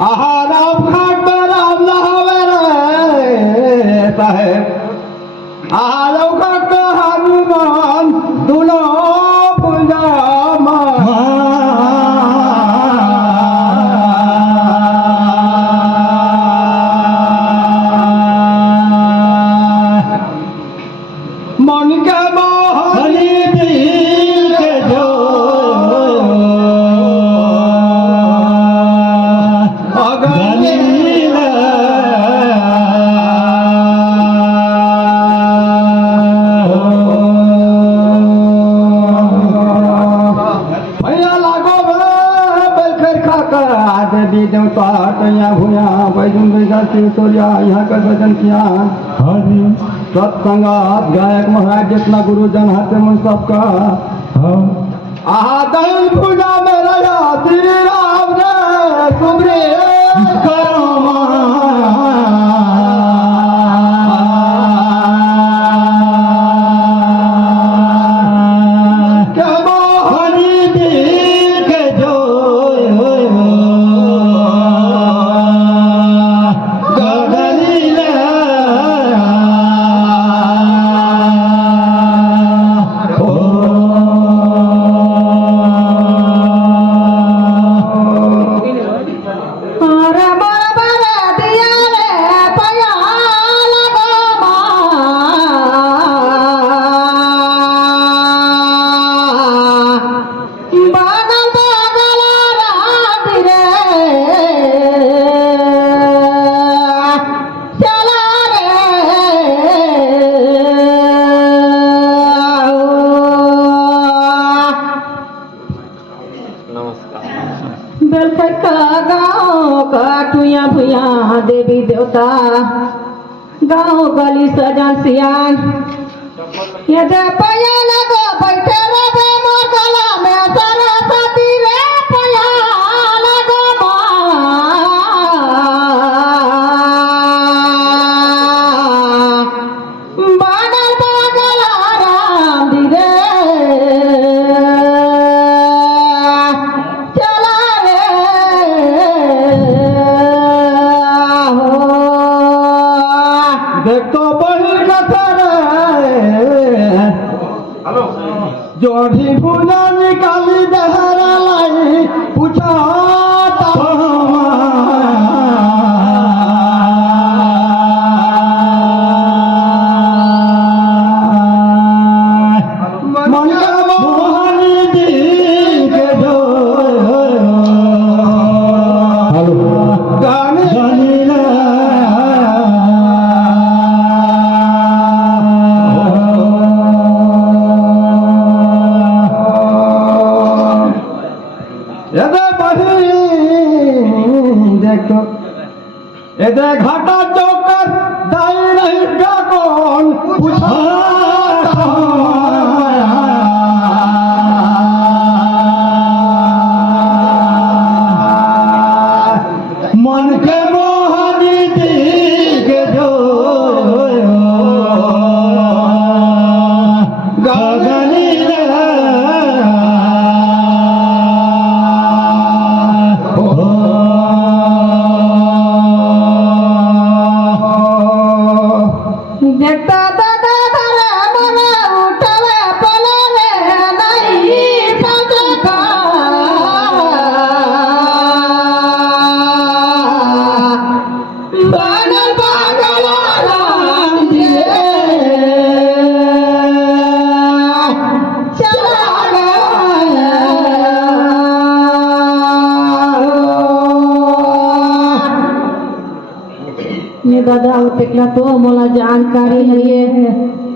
राम खाट राम हवे रे साहेब लवखाट हनुमान दुनो मन के मोहनी दिल के जो अगनील भैया लागो बेलखर खाकर देवी देवता टैया भूया बैजुन बैजाती सोरिया यहाँ का भजन किया सत्संगात गायक महाराज जितना गुरुजन हाथे मन सबका दही पूजा में रहा श्री राम रे सुमरे करो काटुया भुया देवी देवता गाँव गली सजन सियान ये दे पया लगो बैठे रहे मोर गला में सरस्वती रे पया लगो बानर बगला राम दी देखो बहिर कथर जोड़ी पूजा निकाली दहरा लाई पूछा मन का मोहनी दिल के जो गाने देखो एदे घाटा चौकर दाई नहीं कौन पूछा मन के मोहनी दिल के जो गगनी देखता दादा धरा मना उठवे पलवे नहीं पचका बानर बगला राम दिए चला गया बताओ टिकला तो मोला जानकारी है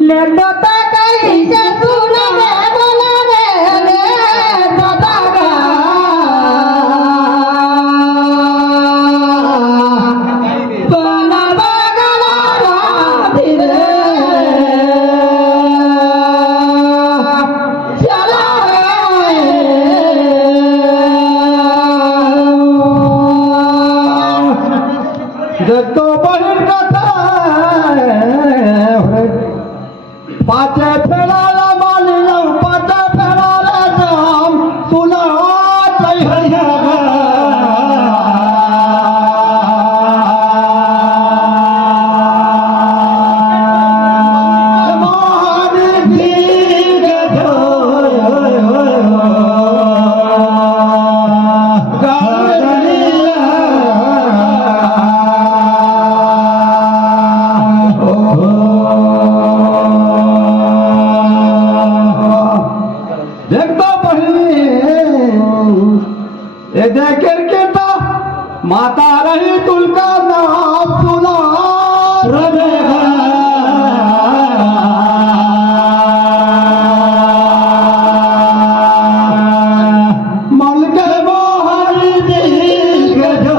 ले बता कैसे सुना रे बोला रे बतागा बना बगला धीरे चला देखो बहिर कथा पाचे फेराला मालिया पाचे फेराला जाम सुना हरिया दे किरकिटा माता रही तुलका नाम सुना मन के मोहरी दिल के जो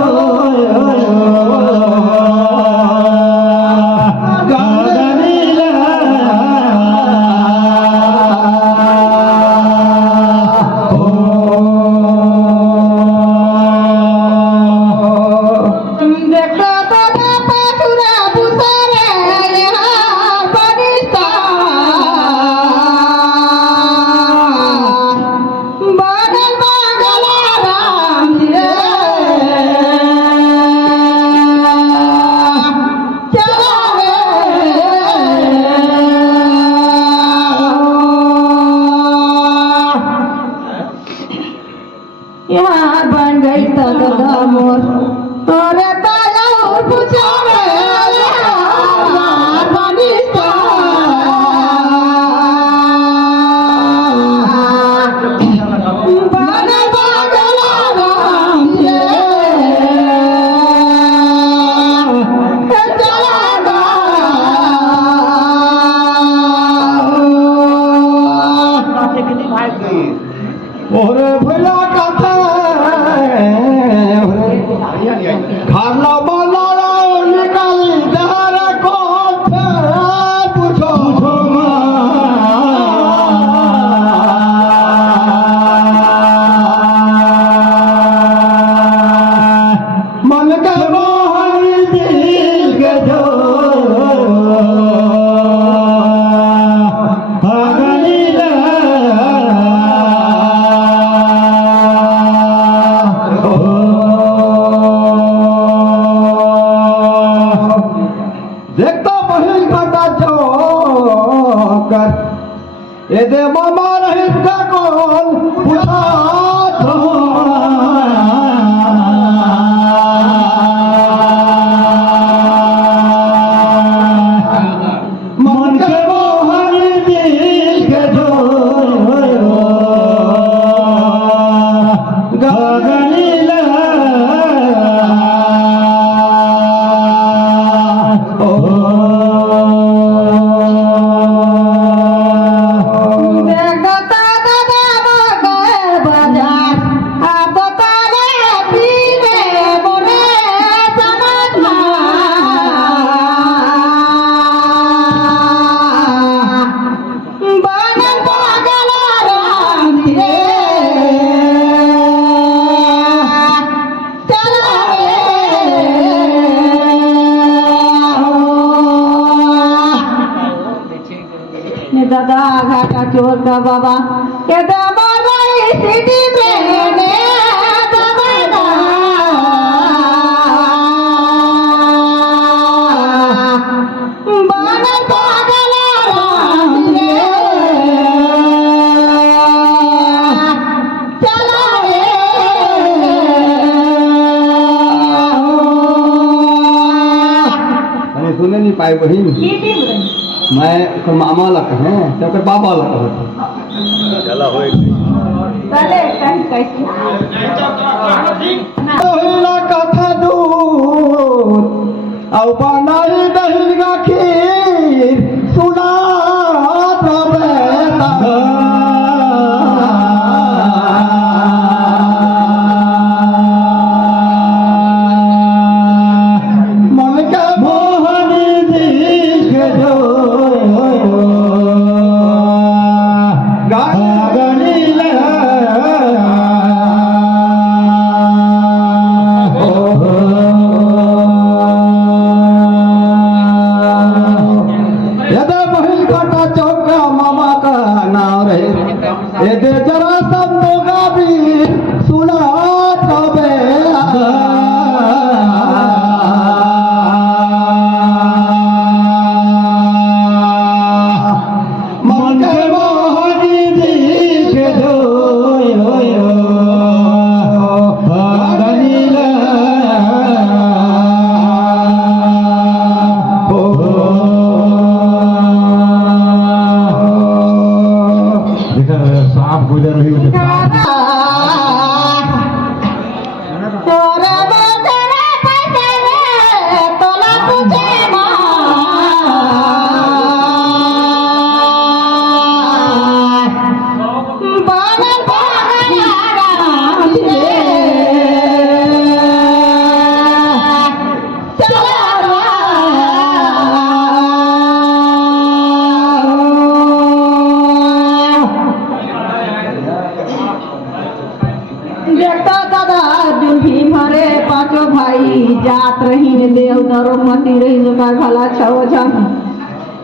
यार बन गई तो मोर अरे ताला पूछा ओरे भैया कथा खाना बनाना निकाली दहरा को पूछो मन के मोहन दिल के जो देखता बहिल काटा जोकर ये दे मामा रहित का कौन पूछा मन के मोहन दिल के जो गगनी दादा घाटा चोर का बाबा के दादा सिटी में सुने नहीं पाए बहिन मैं ओकर मामा ला कहे तो ओकर बाबा ला कहे चला होए चले कैसे पहिला कथा दूर औ बनाई दही का खीर सुना मन के मोहन दिल के जो गगनी देखता दादा अर्जुन भीम हरे पांचों भाई जात रही देव द्रौपदी रही का भला छो जन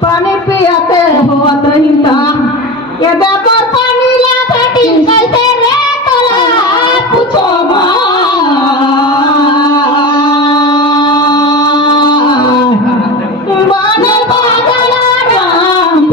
पानी पियाते होवत रही ता ये बेपर पानी ला बेटी कैसे रे तला पूछो बाने बागला राम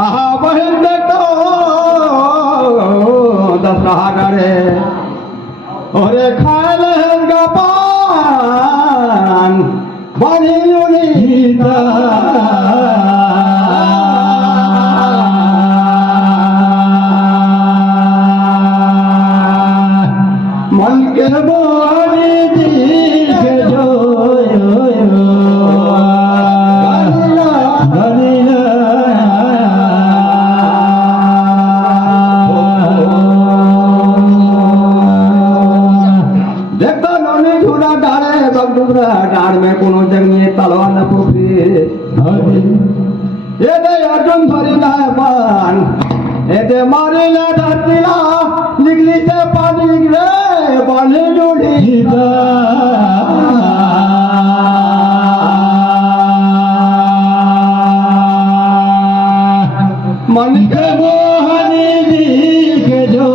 आहा बहन देखो दशहरा रे ओरे खायल हंगा पान बनी उनीता मन के बोली दिख जो डाड़ में कोनो जंगली तलवार न फूटी ये दे अर्जुन भरी ना बाण ये दे मारी ना धरतीला निकली से पानी निकले बाली डोली मन के मोहनी दिख जो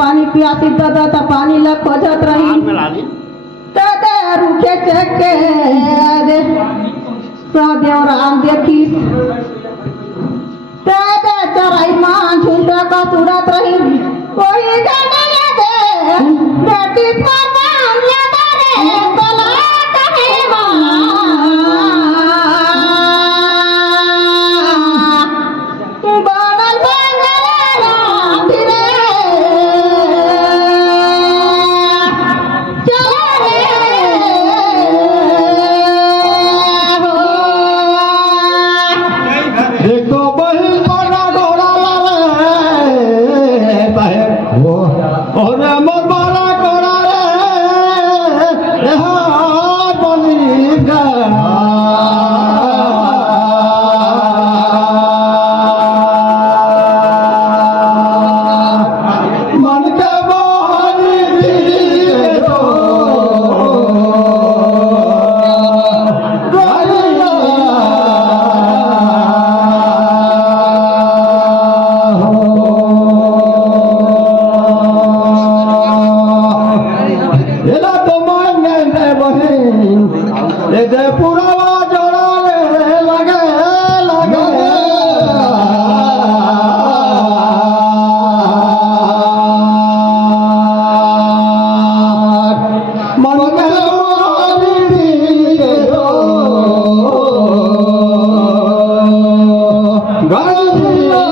पानी पियाती दादा ता पानी ला खोजत रही दादा रुके चके सदेव राम देखी दादा चराई मान झुंडा का तुरत रही कोई जाने दे बेटी पापा या रे बला कहे मां बनल बंगला राम रे देखो बहिल बड़ा घोड़ा लावे और मोर बड़ा घोड़ा रे हाथ बनी गा मन के मोहनी दियो पुरावा जोड़ा लगे लगे मन के मोहनी दियो गलिया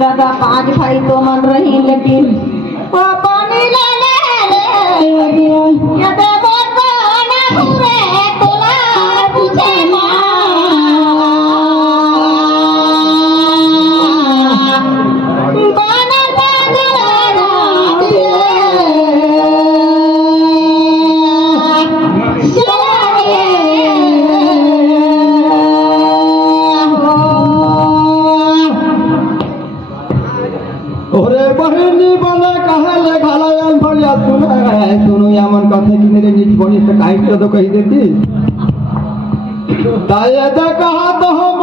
दादा पांच भाई तो मन रही लेकिन पानी लाने सुनो এমন কথা কি মেরে নিজ বনি से काहे तो कही देती ताये दे कहा तो हम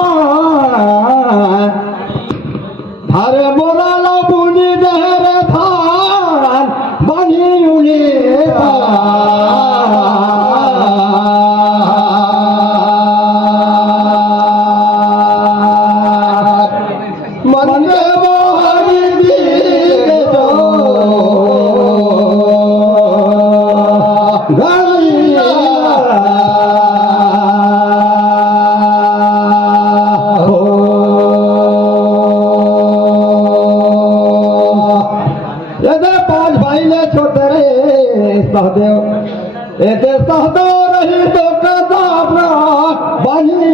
थारे बोला ला बुनी देहरे थान बनी उनी मन के मोहरी दी तो गलिया हो ये पांच भाई ने छोटे रे सहदेव ये सहदेव रही तो कदा अपना बनी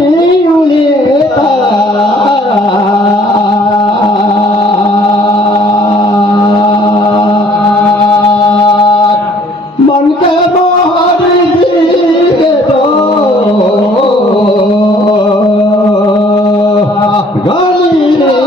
मन के मोहरी दी तो गलिया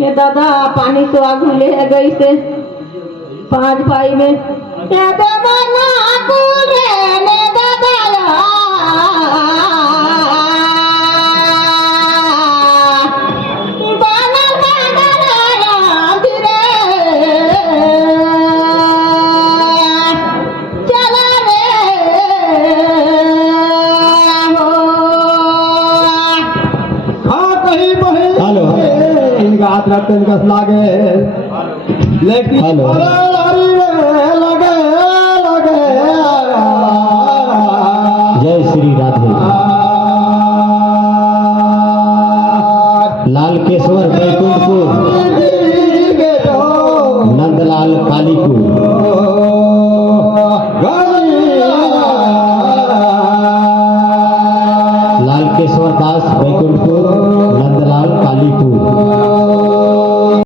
ये दादा पानी तो आगू ले गई से पांच भाई में ये दादा ना आगू ले दादा बानर बानर धीरे चला रे हो हाँ कहीं बहे हेलो इनका हाथ रखते इनका लागे लेकिन हेलो। लड़ी रे लगे लगे जय श्री राधे लालकेश्वर बैकुंठपुर नंदलाल कालीपुर लालकेश्वर दास बैकुंठपुर नंदलाल कालीपुर